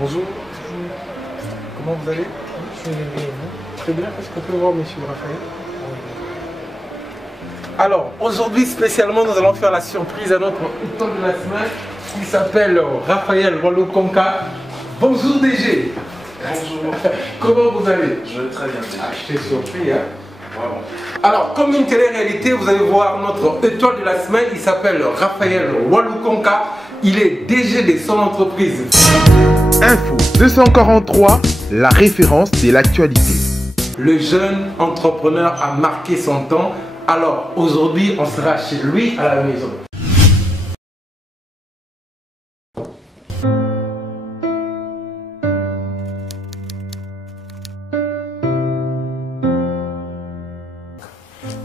Bonjour. Comment vous allez? Je vais bien. Très bien. Est-ce qu'on peut voir Monsieur Raphaël? Alors, aujourd'hui, spécialement, nous allons faire la surprise à notre étoile de la semaine qui s'appelle Raphaël Walukonka. Bonjour DG. Bonjour. Comment vous allez? Je vais très bien. Ah, je t'ai surpris, hein? Vraiment. Alors, comme une télé-réalité, vous allez voir notre étoile de la semaine. Il s'appelle Raphaël Walukonka. Il est DG de son entreprise. Info 243, la référence de l'actualité. Le jeune entrepreneur a marqué son temps. Alors, aujourd'hui, on sera chez lui à la maison.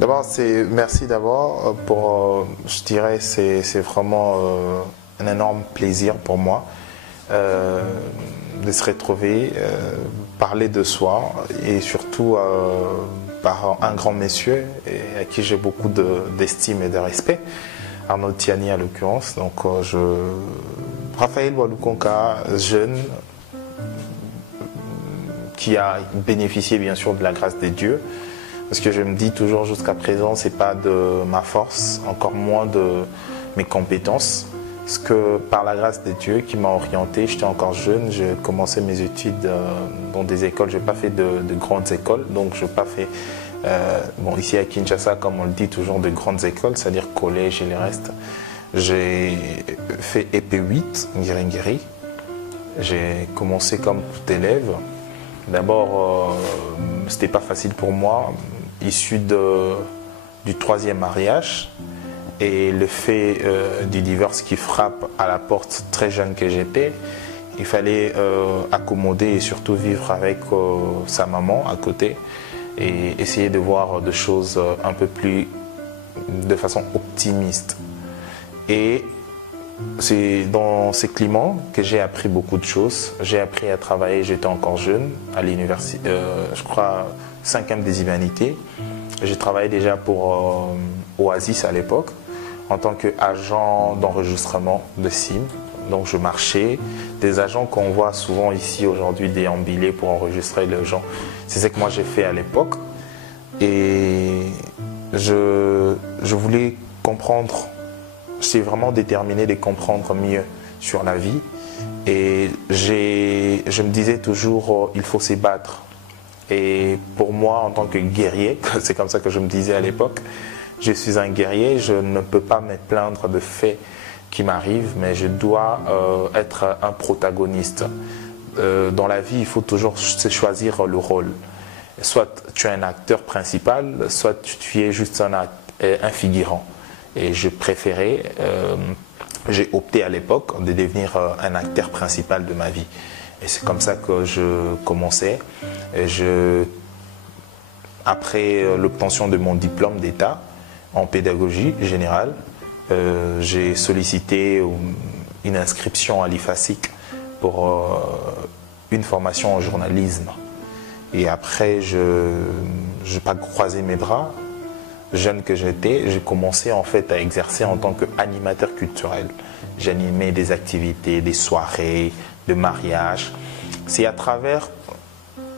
D'abord, merci d'abord pour, je dirais, c'est vraiment un énorme plaisir pour moi de se retrouver, parler de soi et surtout par un grand monsieur à qui j'ai beaucoup d'estime et de respect, Arnaud Tiani à l'occurrence. Donc, Raphaël Walukonka, jeune, qui a bénéficié bien sûr de la grâce des dieux. Parce que je me dis toujours jusqu'à présent, c'est pas de ma force, encore moins de mes compétences. Parce que par la grâce de Dieu qui m'a orienté, j'étais encore jeune, j'ai commencé mes études dans des écoles, je n'ai pas fait de grandes écoles, donc je n'ai pas fait, bon ici à Kinshasa, comme on le dit toujours, de grandes écoles, c'est-à-dire collège et le reste. J'ai fait EP8, Ngiri. J'ai commencé comme tout élève. D'abord, c'était pas facile pour moi, issu du troisième mariage et le fait du divorce qui frappe à la porte très jeune que j'étais. Il fallait accommoder et surtout vivre avec sa maman à côté et essayer de voir des choses un peu plus de façon optimiste. Et c'est dans ces climats que j'ai appris beaucoup de choses. J'ai appris à travailler, j'étais encore jeune, à l'université, je crois, 5e des humanités. J'ai travaillé déjà pour Oasis à l'époque, en tant qu'agent d'enregistrement de SIM. Donc je marchais, des agents qu'on voit souvent ici aujourd'hui déambuler pour enregistrer les gens. C'est ce que moi j'ai fait à l'époque. Et je voulais comprendre. J'étais vraiment déterminé de comprendre mieux sur la vie et je me disais toujours il faut se battre. Et pour moi en tant que guerrier, c'est comme ça que je me disais à l'époque, je suis un guerrier, je ne peux pas me plaindre de faits qui m'arrivent, mais je dois être un protagoniste. Dans la vie, il faut toujours choisir le rôle. Soit tu es un acteur principal, soit tu es juste un figurant. Et je préférais, j'ai opté à l'époque de devenir un acteur principal de ma vie. Et c'est comme ça que je commençais. Et après l'obtention de mon diplôme d'État en pédagogie générale, j'ai sollicité une inscription à l'IFASIC pour une formation en journalisme. Et après, je n'ai pas croisé mes bras. Jeune que j'étais, j'ai commencé en fait à exercer en tant qu'animateur culturel. J'animais des activités, des soirées, de mariages. C'est à travers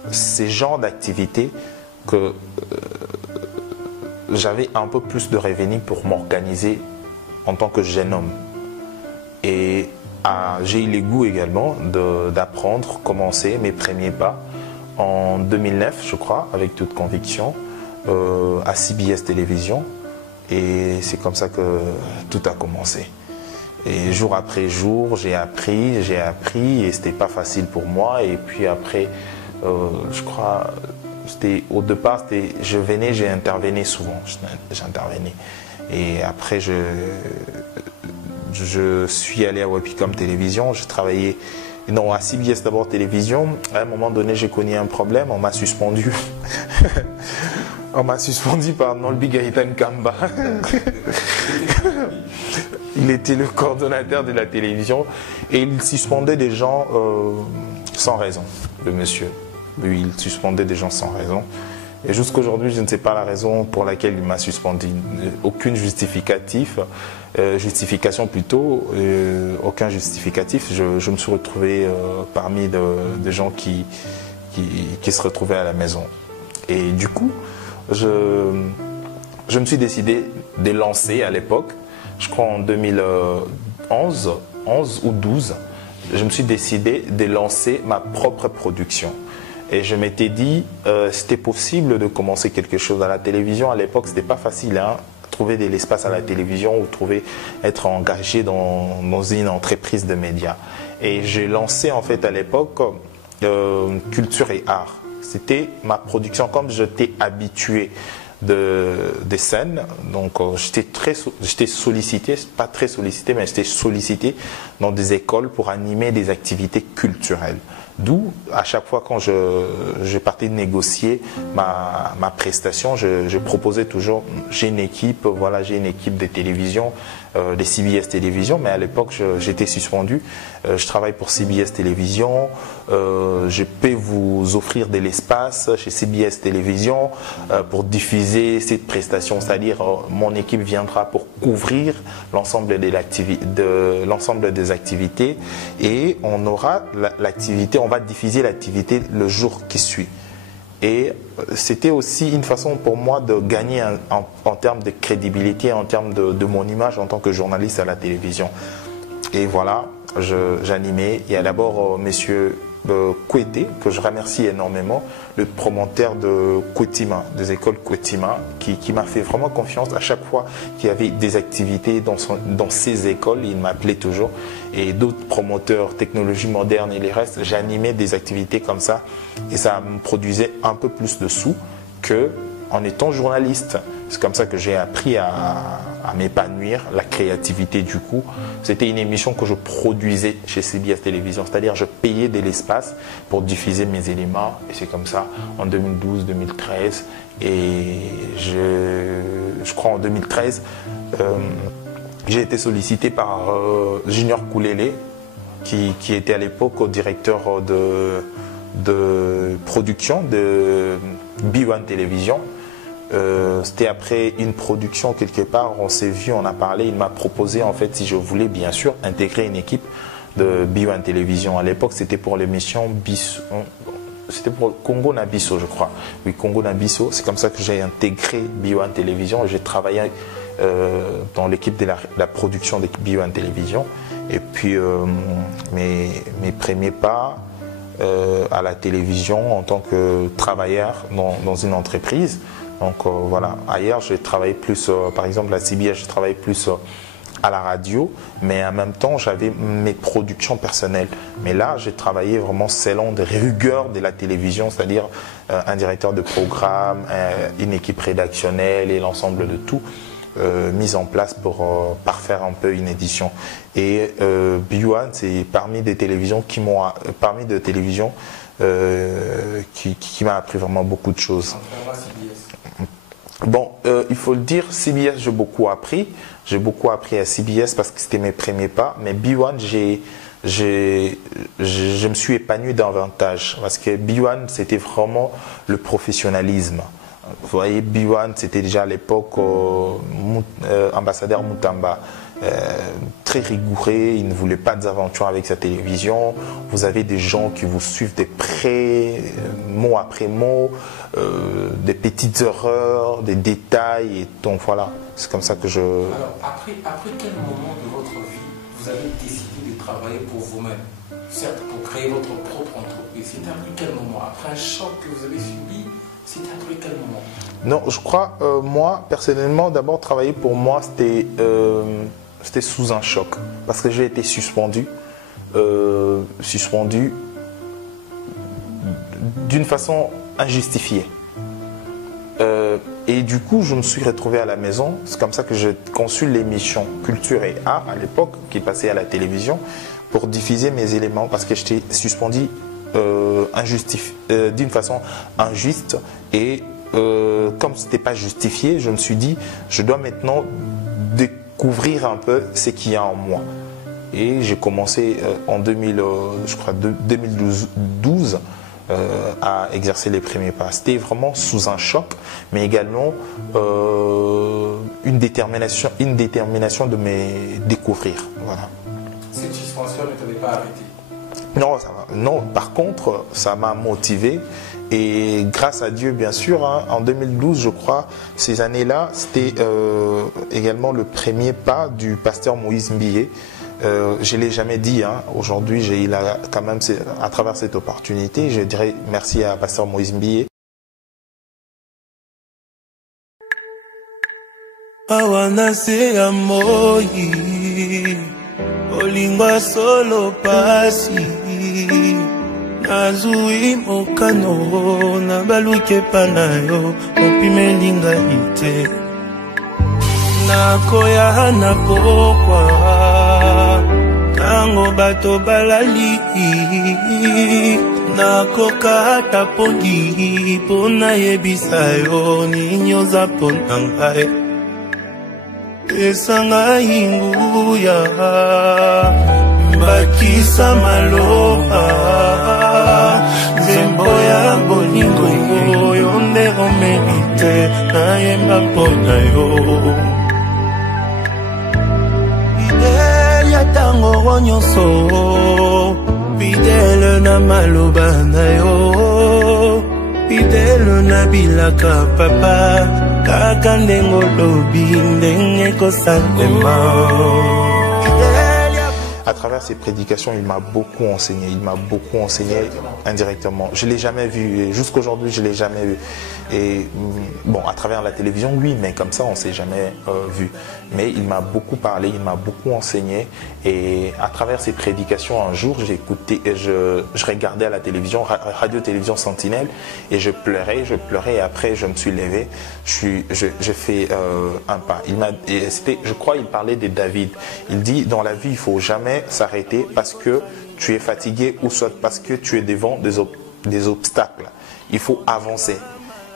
ces genres d'activités que j'avais un peu plus de revenus pour m'organiser en tant que jeune homme. Et j'ai eu le goût également d'apprendre, commencer mes premiers pas en 2009, je crois, avec toute conviction. À CBS Télévision et c'est comme ça que tout a commencé. Et jour après jour, j'ai appris et c'était pas facile pour moi. Et puis après, je crois, au départ, je venais, j'intervenais souvent, j'intervenais. Et après, je suis allé à Wapicom Télévision, j'ai travaillé. Non, à CBS d'abord Télévision. À un moment donné, j'ai connu un problème, on m'a suspendu. On m'a suspendu par Nolbi Gaëtan Kamba. Il était le coordonnateur de la télévision et il suspendait des gens sans raison, le monsieur. Lui, il suspendait des gens sans raison. Et jusqu'aujourd'hui, je ne sais pas la raison pour laquelle il m'a suspendu. Aucune justification plutôt, aucun justificatif. Je me suis retrouvé parmi des gens qui se retrouvaient à la maison. Et du coup, je me suis décidé de lancer à l'époque, je crois en 2011 ou 12, je me suis décidé de lancer ma propre production. Et je m'étais dit, c'était possible de commencer quelque chose à la télévision. À l'époque, c'était pas facile, hein, trouver de l'espace à la télévision ou être engagé dans une entreprise de médias. Et j'ai lancé en fait à l'époque Culture et Art. C'était ma production, comme j'étais habitué des scènes. Donc j'étais sollicité, pas très sollicité, mais j'étais sollicité dans des écoles pour animer des activités culturelles. D'où, à chaque fois quand je partais négocier ma prestation, je proposais toujours, j'ai une équipe, voilà, j'ai une équipe de télévision, des CBS Télévision, mais à l'époque j'étais suspendu. Je travaille pour CBS Télévision, je peux vous offrir de l'espace chez CBS Télévision pour diffuser cette prestation, c'est-à-dire mon équipe viendra pour couvrir l'ensemble des activités et on aura l'activité, on va diffuser l'activité le jour qui suit. Et c'était aussi une façon pour moi de gagner en termes de crédibilité, en termes de mon image en tant que journaliste à la télévision. Et voilà, j'animais. Il y a d'abord monsieur Kouété, que je remercie énormément, le promoteur de Kouetima, des écoles Kouetima, qui m'a fait vraiment confiance à chaque fois qu'il y avait des activités dans ces écoles, il m'appelait toujours. Et d'autres promoteurs, technologies modernes et les restes, j'animais des activités comme ça et ça me produisait un peu plus de sous qu'en étant journaliste. C'est comme ça que j'ai appris à m'épanouir, la créativité du coup. C'était une émission que je produisais chez CBS Télévision, c'est-à-dire je payais de l'espace pour diffuser mes éléments et c'est comme ça en 2012-2013 et je crois en 2013 j'ai été sollicité par Junior Koulélé qui était à l'époque directeur de production de B1 Télévision. C'était après une production quelque part, on s'est vu, on a parlé, il m'a proposé en fait si je voulais bien sûr intégrer une équipe de B1 Télévision. À l'époque c'était pour l'émission c'était pour Congo Nabisso je crois. Oui, Congo Nabisso, c'est comme ça que j'ai intégré B1 Télévision. J'ai travaillé dans l'équipe de la production de B1 Télévision. Et puis mes premiers pas à la télévision en tant que travailleur dans une entreprise. Donc voilà, ailleurs j'ai travaillé plus, par exemple à CBS, j'ai travaillé plus à la radio, mais en même temps j'avais mes productions personnelles. Mais là j'ai travaillé vraiment selon des rigueurs de la télévision, c'est-à-dire un directeur de programme, une équipe rédactionnelle et l'ensemble de tout mis en place pour parfaire un peu une édition. Et B1 c'est parmi des télévisions qui m'ont qui m'a appris vraiment beaucoup de choses. Bon, il faut le dire, CBS, j'ai beaucoup appris. J'ai beaucoup appris à CBS parce que c'était mes premiers pas. Mais B1, je me suis épanoui davantage. Parce que B1, c'était vraiment le professionnalisme. Vous voyez, B1, c'était déjà à l'époque ambassadeur Moutamba. Très rigoureux, il ne voulait pas d'aventures avec sa télévision. Vous avez des gens qui vous suivent de près, mot après mot, des petites erreurs, des détails. Et donc voilà, c'est comme ça que je... Alors, après quel moment de votre vie vous avez décidé de travailler pour vous-même? Certes, pour créer votre propre entreprise. C'était après quel moment? Après un choc que vous avez subi? C'était après quel moment? Non, je crois, moi, personnellement, d'abord, travailler pour moi, c'était sous un choc. Parce que j'ai été suspendu d'une façon injustifiée. Et du coup, je me suis retrouvé à la maison. C'est comme ça que j'ai conçu l'émission Culture et Art, à l'époque, qui passait à la télévision, pour diffuser mes éléments. Parce que j'étais suspendu d'une façon injuste. Et comme ce n'était pas justifié, je me suis dit, je dois maintenant découvrir un peu ce qu'il y a en moi. Et j'ai commencé en 2012 à exercer les premiers pas. C'était vraiment sous un choc, mais également une détermination de me découvrir. Voilà. Cette suspension ne t'avait pas arrêté? Non, non, par contre, ça m'a motivé. Et grâce à Dieu, bien sûr, hein, en 2012, je crois, ces années-là, c'était également le premier pas du pasteur Moïse Mbilé. Je ne l'ai jamais dit, hein. Aujourd'hui, il a quand même, à travers cette opportunité, je dirais merci à pasteur Moïse Mbilé. Azui mokano na baluke panayo opimelinga ite nakoya na pokwa tango bato balali nakoka tapongi pona yebisa yo ninyoza pona ngai esanga inguya bakisa maloba zembo ya bolingo yo nde omerite nayemba mpona yo fidele ya ntango nyonso fidele na maloba na yo fidele na bilaka papa kaka ndenge olobi ndenge kosalema. À travers ses prédications, il m'a beaucoup enseigné. Il m'a beaucoup enseigné indirectement. Je ne l'ai jamais vu. Jusqu'à aujourd'hui, je ne l'ai jamais vu. Et bon, à travers la télévision, oui, mais comme ça, on ne s'est jamais vu. Mais il m'a beaucoup parlé, il m'a beaucoup enseigné. Et à travers ses prédications, un jour, j'ai écouté, je regardais à la télévision, Radio-Télévision Sentinelle, et je pleurais. Et après, je me suis levé. J'ai fait un pas. Je crois qu'il parlait de David. Il dit, dans la vie, il ne faut jamais s'arrêter parce que tu es fatigué ou soit parce que tu es devant des obstacles. Il faut avancer.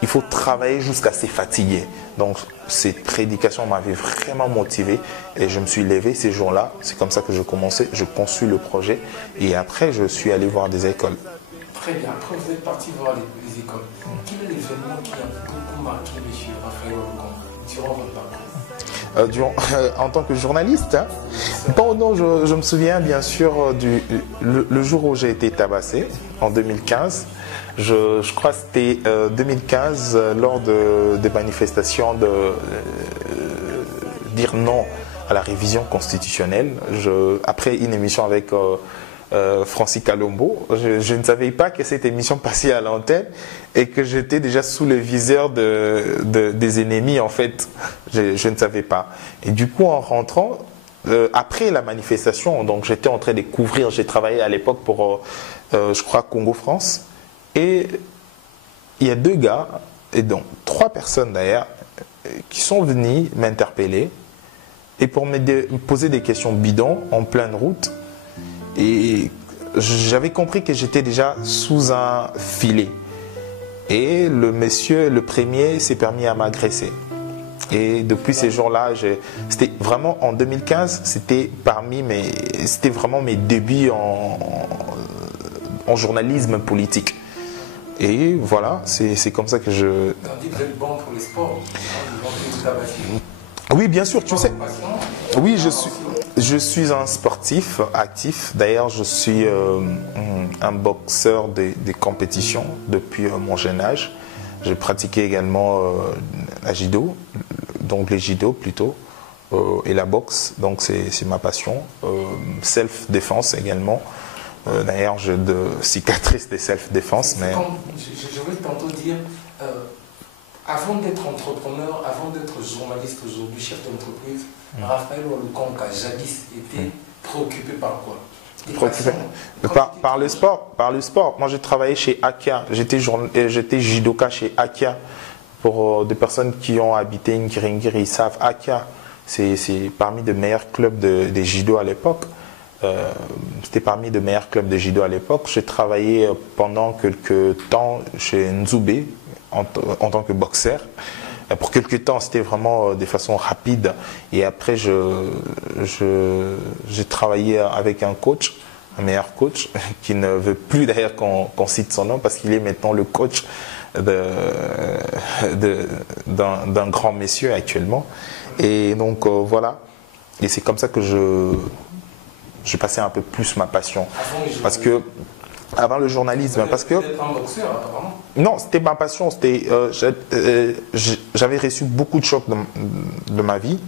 Il faut travailler jusqu'à se fatiguer. Donc, cette prédication m'avait vraiment motivé et je me suis levé ces jours-là. C'est comme ça que je commençais, je conçus le projet et après, je suis allé voir des écoles. Très bien. Après, vous êtes parti voir les écoles. Quel est l'événement qui a beaucoup marqué M. Raphaël Olukonga durant votre parcours? En tant que journaliste, hein. Bon, non, je me souviens bien sûr le jour où j'ai été tabassé, en 2015. Je crois que c'était 2015 lors des manifestations de dire non à la révision constitutionnelle. Après une émission avec Francis Kalombo, je ne savais pas que cette émission passait à l'antenne et que j'étais déjà sous le viseur des ennemis en fait. Je ne savais pas. Et du coup en rentrant, après la manifestation, donc j'étais en train de couvrir, j'ai travaillé à l'époque pour, je crois, Congo-France. Et il y a 2 gars, et donc 3 personnes d'ailleurs, qui sont venus m'interpeller et pour me poser des questions bidons en pleine route. Et j'avais compris que j'étais déjà sous un filet. Et le monsieur, le premier, s'est permis à m'agresser. Et depuis ces jours-là, c'était vraiment en 2015, c'était vraiment mes débuts en journalisme politique. Et voilà, c'est comme ça que je... Vous êtes bon pour les sports, Oui, bien sûr, tu sais. Oui, je suis un sportif actif. D'ailleurs, je suis un boxeur des compétitions depuis mon jeune âge. J'ai pratiqué également la judo, donc les judo plutôt, et la boxe, donc c'est ma passion. Self-défense également. D'ailleurs, j'ai de cicatrices de self-défense. Mais... Je voulais tantôt dire, avant d'être entrepreneur, avant d'être journaliste aujourd'hui, chef d'entreprise, Raphaël Olukonga jadis était préoccupé par quoi? Par le sport. Par le sport. Moi, j'ai travaillé chez Akia. J'étais judoka chez Akia. Pour des personnes qui ont habité Ngiringiri, ils savent Akia. C'est parmi les meilleurs clubs de judo à l'époque. C'était parmi les meilleurs clubs de judo à l'époque. J'ai travaillé pendant quelques temps chez Nzube en tant que boxeur. Pour quelques temps, c'était vraiment de façon rapide. Et après, j'ai travaillé avec un coach un meilleur coach, qui ne veut plus d'ailleurs qu'on cite son nom parce qu'il est maintenant le coach d'un grand monsieur actuellement. Et donc voilà, et c'est comme ça que je passais un peu plus ma passion. Parce que avant le journalisme, parce que un boxeur apparemment. non, c'était ma passion. C'était j'avais reçu beaucoup de chocs de ma vie.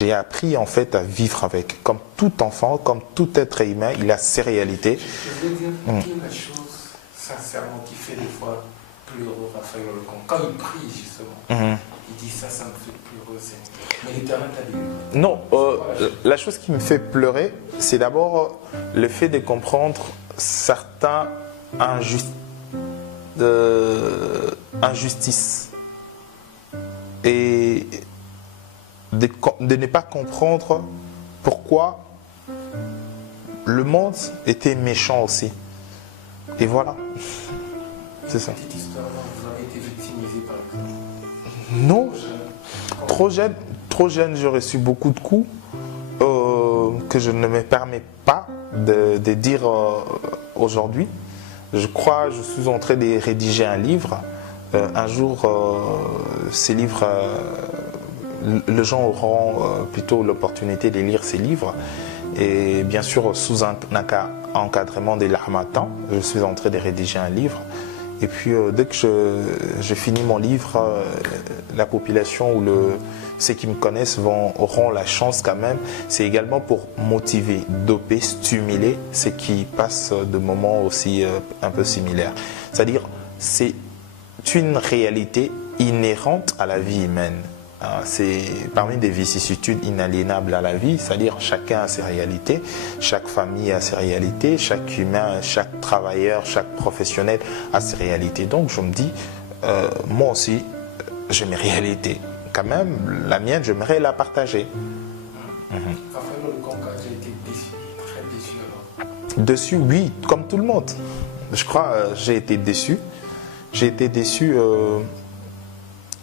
J'ai appris en fait à vivre avec. Comme tout enfant, comme tout être humain, il a ses réalités. Je veux dire, quelle est la chose, sincèrement, qui fait des fois pleurer Raphaël Lecomte? Quand il prie, justement, il dit ça, ça me fait pleurer, Seigneur. Mais l'Éternel t'a dit. Non, la chose qui me fait pleurer, c'est d'abord le fait de comprendre certains injustices. Et de ne pas comprendre pourquoi le monde était méchant aussi. Et voilà. C'est ça. Petite histoire, vous avez été victimisé par exemple? Non. Trop jeune, j'ai reçu beaucoup de coups que je ne me permets pas de dire aujourd'hui. Je crois, je suis en train de rédiger un livre. Un jour, ces livres, les gens auront plutôt l'opportunité de lire ces livres. Et bien sûr, sous un encadrement des Lahmatan, je suis en train de rédiger un livre. Et puis, dès que je finis mon livre, la population ou ceux qui me connaissent auront la chance quand même. C'est également pour motiver, doper, stimuler ceux qui passent de moments aussi un peu similaires. C'est-à-dire, c'est une réalité inhérente à la vie humaine. C'est parmi des vicissitudes inaliénables à la vie, c'est-à-dire chacun a ses réalités, chaque famille a ses réalités, chaque humain, chaque travailleur, chaque professionnel a ses réalités. Donc je me dis, moi aussi, j'ai mes réalités. Quand même, la mienne, j'aimerais la partager. Raphaël Lecomte, j'ai été déçu, très déçu alors. Dessus, oui, comme tout le monde. Je crois, j'ai été déçu. J'ai été déçu,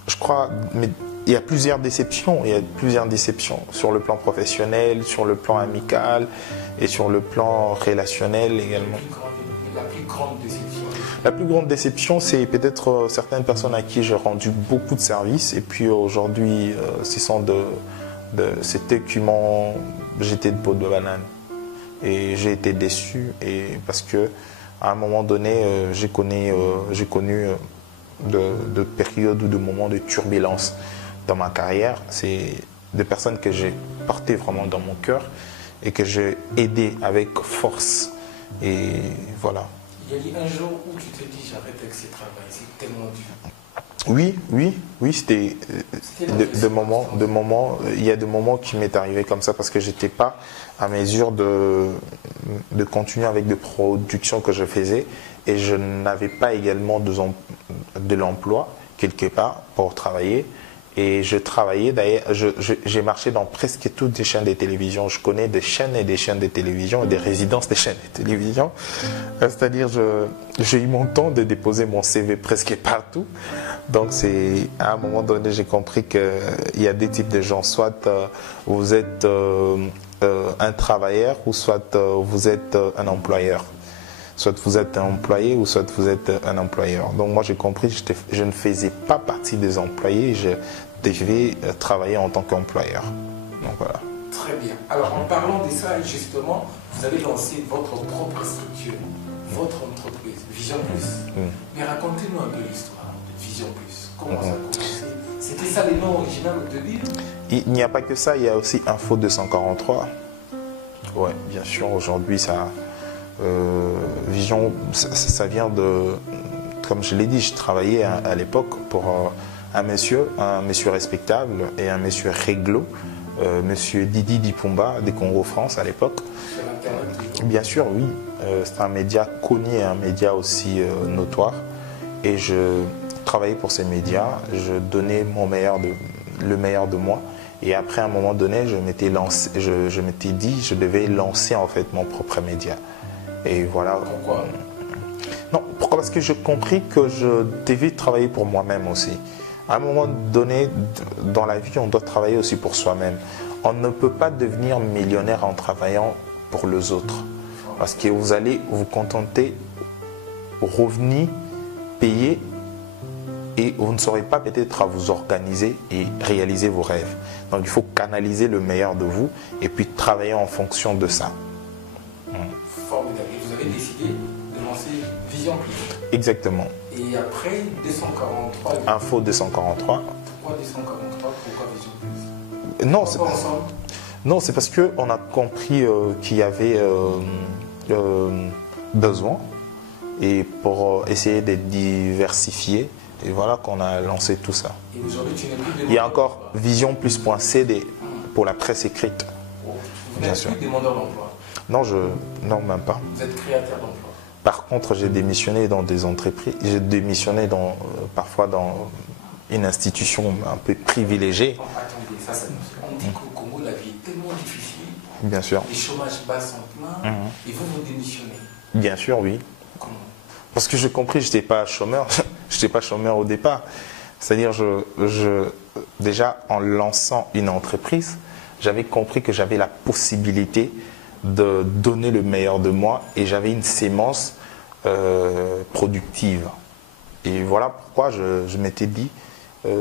je crois, mais il y a plusieurs déceptions. Il y a plusieurs déceptions sur le plan professionnel, sur le plan amical et sur le plan relationnel également. La plus grande déception? La plus grande déception, c'est peut-être certaines personnes à qui j'ai rendu beaucoup de services et puis aujourd'hui, c'est eux qui m'ont jeté de peau de banane. Et j'ai été déçu parce que à un moment donné, j'ai connu de périodes ou de moments de turbulence dans ma carrière. C'est des personnes que j'ai portées vraiment dans mon cœur et que j'ai aidées avec force. Et voilà. Il y a eu un jour où tu te dis j'arrête avec ce travail, c'est tellement dur. Oui, c'était de moments, il y a des moments qui m'est arrivé comme ça parce que j'étais pas à mesure de continuer avec des productions que je faisais et je n'avais pas également de l'emploi quelque part pour travailler. Et je travaillais, d'ailleurs, j'ai marché dans presque toutes les chaînes de télévision. Je connais des chaînes et des chaînes de télévision et des résidences des chaînes de télévision. C'est-à-dire, j'ai eu mon temps de déposer mon CV presque partout. Donc, à un moment donné, j'ai compris qu'il y a des types de gens. Soit vous êtes un travailleur ou soit vous êtes un employeur. Soit vous êtes un employé ou soit vous êtes un employeur. Donc moi j'ai compris que je ne faisais pas partie des employés, je devais travailler en tant qu'employeur. Donc voilà. Très bien. Alors en parlant de ça, justement, vous avez lancé votre propre structure, votre entreprise, Vision Plus. Mais racontez-nous un peu l'histoire de Vision Plus. Comment ça a commencé? C'était ça le nom original au début? Il n'y a pas que ça, il y a aussi Info 243. Ouais, bien sûr, aujourd'hui ça... Vision, ça vient de, comme je l'ai dit, je travaillais à l'époque pour un monsieur respectable et un monsieur réglo, monsieur Didi Dipumba des Congo France à l'époque. Bien sûr, oui, c'est un média connu et un média aussi notoire. Et je travaillais pour ces médias, je donnais le meilleur de moi. Et après, à un moment donné, je m'étais dit, je devais lancer en fait mon propre média. Et voilà. Pourquoi? Non, pourquoi? Parce que j'ai compris que je devais travailler pour moi-même aussi. À un moment donné, dans la vie, on doit travailler aussi pour soi-même. On ne peut pas devenir millionnaire en travaillant pour les autres. Parce que vous allez vous contenter aux revenus payés et vous ne saurez pas peut-être à vous organiser et réaliser vos rêves. Donc il faut canaliser le meilleur de vous et puis travailler en fonction de ça. Formidable. Et vous avez décidé de lancer Vision Plus. Exactement. Et après 243. Info 243. Pourquoi 243? Pourquoi Vision Plus? Non, Pourquoi ensemble? Non, c'est parce qu'on a compris qu'il y avait besoin et pour essayer de diversifier. Et voilà qu'on a lancé tout ça. Et aujourd'hui, tu n'es plus demandeur. Il y a encore Vision Plus.cd pour la presse écrite. Vous Bien n'êtes sûr. plus demandeur d'emploi. Non, même pas. Vous êtes créateur d'emploi. Par contre, j'ai démissionné dans des entreprises. J'ai démissionné parfois dans une institution un peu privilégiée. Bon, attendez, on dit qu'au Congo, la vie est tellement difficile. Bien sûr. Les chômages bas sont pleins. Et vous démissionnez. Bien sûr, oui. Comment? Parce que j'ai compris, je n'étais pas chômeur. Je n'étais pas chômeur au départ. C'est-à-dire, déjà, en lançant une entreprise, j'avais compris que j'avais la possibilité de donner le meilleur de moi et j'avais une sémence productive. Et voilà pourquoi je m'étais dit,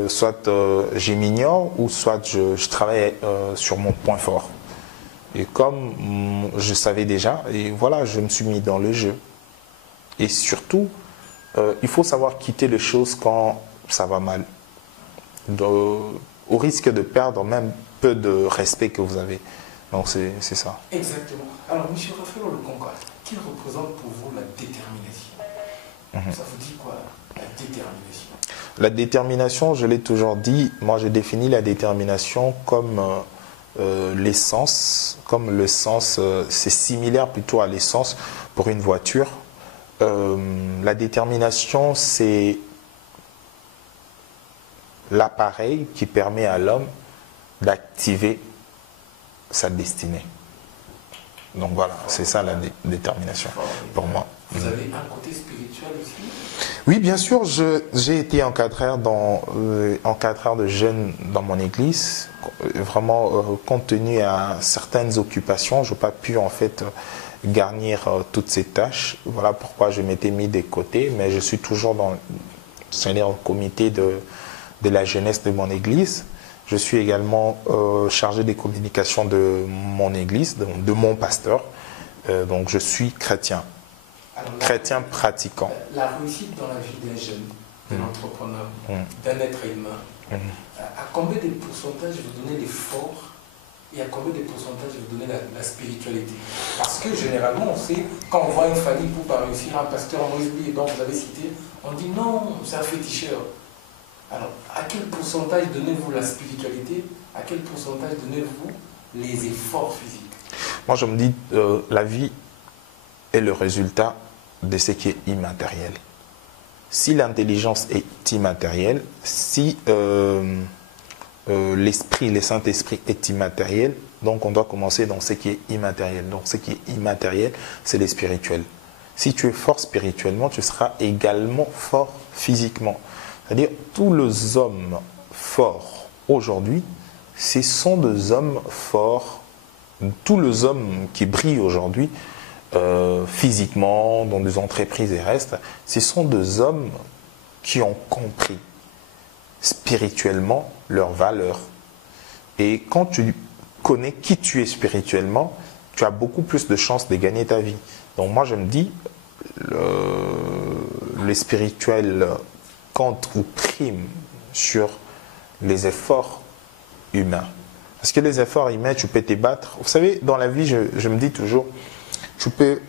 soit je m'ignore ou soit je travaille sur mon point fort. Et comme je savais déjà, et voilà, je me suis mis dans le jeu. Et surtout, il faut savoir quitter les choses quand ça va mal. Au risque de perdre même peu de respect que vous avez. Donc c'est ça. Exactement. Alors, M. Raphaël Olokonga, qui représente pour vous la détermination? Ça vous dit quoi, la détermination? La détermination, je l'ai toujours dit, moi j'ai défini la détermination comme l'essence. Comme l'essence, c'est similaire plutôt à l'essence pour une voiture. La détermination, c'est l'appareil qui permet à l'homme d'activer sa destinée. Donc voilà, c'est ça la détermination pour moi. Vous avez un côté spirituel aussi? Oui, bien sûr, j'ai été encadreur de jeunes dans mon église. Vraiment, compte tenu à certaines occupations, je n'ai pas pu en fait garnir toutes ces tâches. Voilà pourquoi je m'étais mis de côté, mais je suis toujours dans le comité de la jeunesse de mon église. Je suis également chargé des communications de mon église, de mon pasteur. Donc je suis chrétien. Alors, Chrétien pratiquant. La réussite dans la vie d'un jeune, d'un entrepreneur, d'un être humain, à combien de pourcentage vous donnez l'effort et à combien de pourcentage vous donnez la spiritualité? Parce que généralement, on sait, quand on voit une famille pour pas réussir, un pasteur en Moïse, dont vous avez cité, on dit non, c'est un féticheur. Alors, à quel pourcentage donnez-vous la spiritualité? À quel pourcentage donnez-vous les efforts physiques? Moi, je me dis, la vie est le résultat de ce qui est immatériel. Si l'intelligence est immatérielle, si l'esprit, le Saint-Esprit est immatériel, donc on doit commencer dans ce qui est immatériel. Donc ce qui est immatériel, c'est le spirituel. Si tu es fort spirituellement, tu seras également fort physiquement. C'est-à-dire, tous les hommes forts aujourd'hui, ce sont des hommes forts. Tous les hommes qui brillent aujourd'hui, physiquement, dans des entreprises et restent, ce sont des hommes qui ont compris spirituellement leurs valeurs. Et quand tu connais qui tu es spirituellement, tu as beaucoup plus de chances de gagner ta vie. Donc moi je me dis, le spirituel compte ou prime sur les efforts humains. Parce que les efforts humains, tu peux te battre. Vous savez, dans la vie, je me dis toujours, tu peux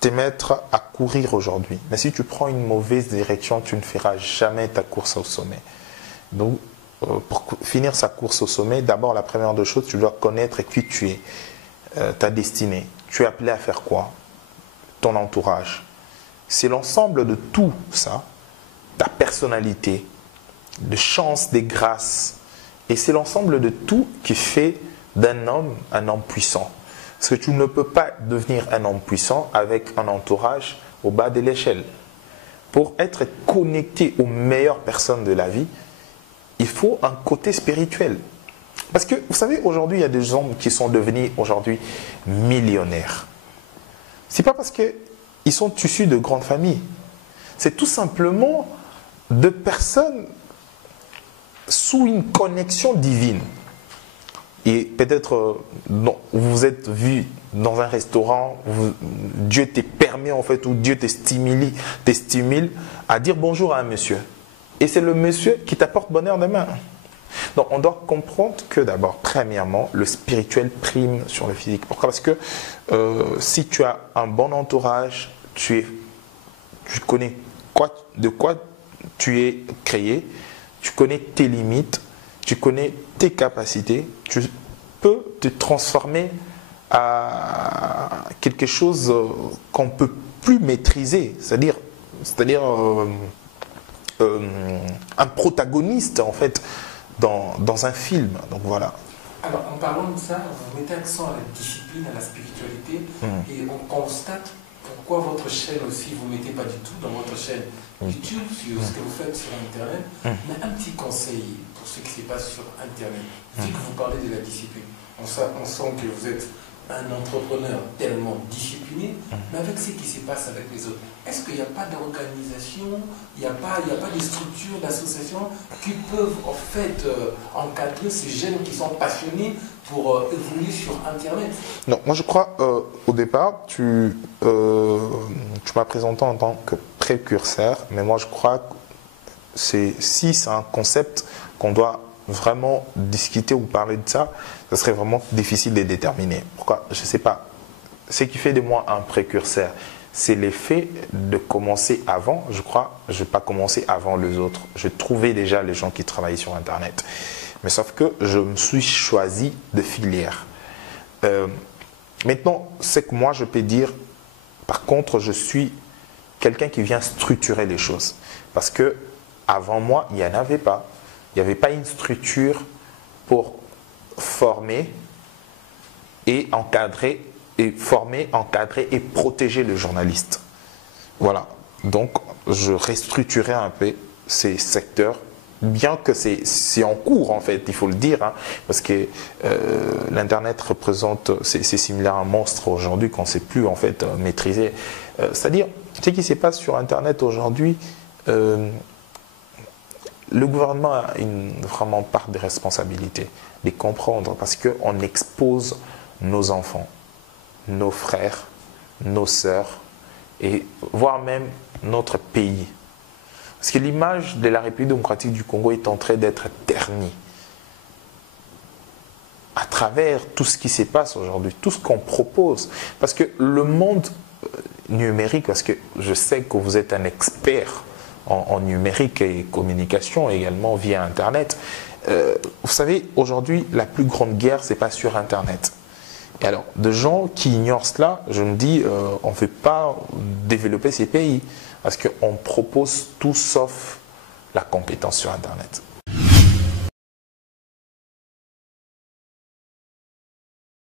te mettre à courir aujourd'hui. Mais si tu prends une mauvaise direction, tu ne feras jamais ta course au sommet. Donc, pour finir sa course au sommet, d'abord, la première des choses, tu dois connaître qui tu es, ta destinée. Tu es appelé à faire quoi? Ton entourage. C'est l'ensemble de tout ça, ta personnalité, de chances, des grâces. Et c'est l'ensemble de tout qui fait d'un homme un homme puissant. Parce que tu ne peux pas devenir un homme puissant avec un entourage au bas de l'échelle. Pour être connecté aux meilleures personnes de la vie, il faut un côté spirituel. Parce que, vous savez, aujourd'hui, il y a des hommes qui sont devenus aujourd'hui millionnaires. C'est pas parce qu'ils sont issus de grandes familles. C'est tout simplement de personnes sous une connexion divine. Et peut-être, vous vous êtes vu dans un restaurant, Dieu t'est permis en fait, ou Dieu te stimule à dire bonjour à un monsieur. Et c'est le monsieur qui t'apporte bonheur demain. Donc on doit comprendre que d'abord, premièrement, le spirituel prime sur le physique. Pourquoi? Parce que si tu as un bon entourage, tu connais de quoi tu es créé, tu connais tes limites, tu connais tes capacités, tu peux te transformer à quelque chose qu'on ne peut plus maîtriser, c'est-à-dire un protagoniste en fait dans un film. Donc voilà. Alors en parlant de ça, vous mettez accent à la discipline, à la spiritualité, et on constate pourquoi votre chaîne aussi, vous ne mettez pas du tout dans votre chaîne YouTube, sur ce que vous faites sur Internet, mais un petit conseil pour ce qui se passe sur Internet. Vu que vous parlez de la discipline, on sent que vous êtes un entrepreneur tellement discipliné, mais avec ce qui se passe avec les autres, est-ce qu'il n'y a pas d'organisation, il n'y a pas de structures, d'associations qui peuvent en fait encadrer ces jeunes qui sont passionnés pour évoluer sur Internet? Non, moi je crois, au départ, tu m'as présenté en tant que précurseur, mais moi je crois que si c'est un concept qu'on doit vraiment discuter ou parler de ça, ce serait vraiment difficile de déterminer. Pourquoi? Je ne sais pas. Ce qui fait de moi un précurseur, c'est l'effet de commencer avant. Je crois, je n'ai pas commencé avant les autres. Je trouvais déjà les gens qui travaillaient sur Internet. Mais sauf que je me suis choisi de filière. Maintenant, c'est que moi, je peux dire, par contre, je suis quelqu'un qui vient structurer les choses. Parce que avant moi, il n'y en avait pas. Il n'y avait pas une structure pour former et encadrer, et protéger le journaliste. Voilà. Donc, je restructurais un peu ces secteurs, bien que c'est en cours, en fait, il faut le dire, hein, parce que l'Internet représente, c'est similaire à un monstre aujourd'hui qu'on ne sait plus, en fait, maîtriser. C'est-à-dire, ce qui se passe sur Internet aujourd'hui, le gouvernement a une vraiment part de responsabilité, de comprendre, parce qu'on expose nos enfants, nos frères, nos sœurs, et voire même notre pays. Parce que l'image de la République démocratique du Congo est en train d'être ternie. À travers tout ce qui se passe aujourd'hui, tout ce qu'on propose. Parce que le monde numérique, parce que je sais que vous êtes un expert en numérique et communication également via Internet. Vous savez, aujourd'hui, la plus grande guerre, c'est pas sur Internet. Et alors, de gens qui ignorent cela, je me dis, on ne veut pas développer ces pays parce qu'on propose tout sauf la compétence sur Internet.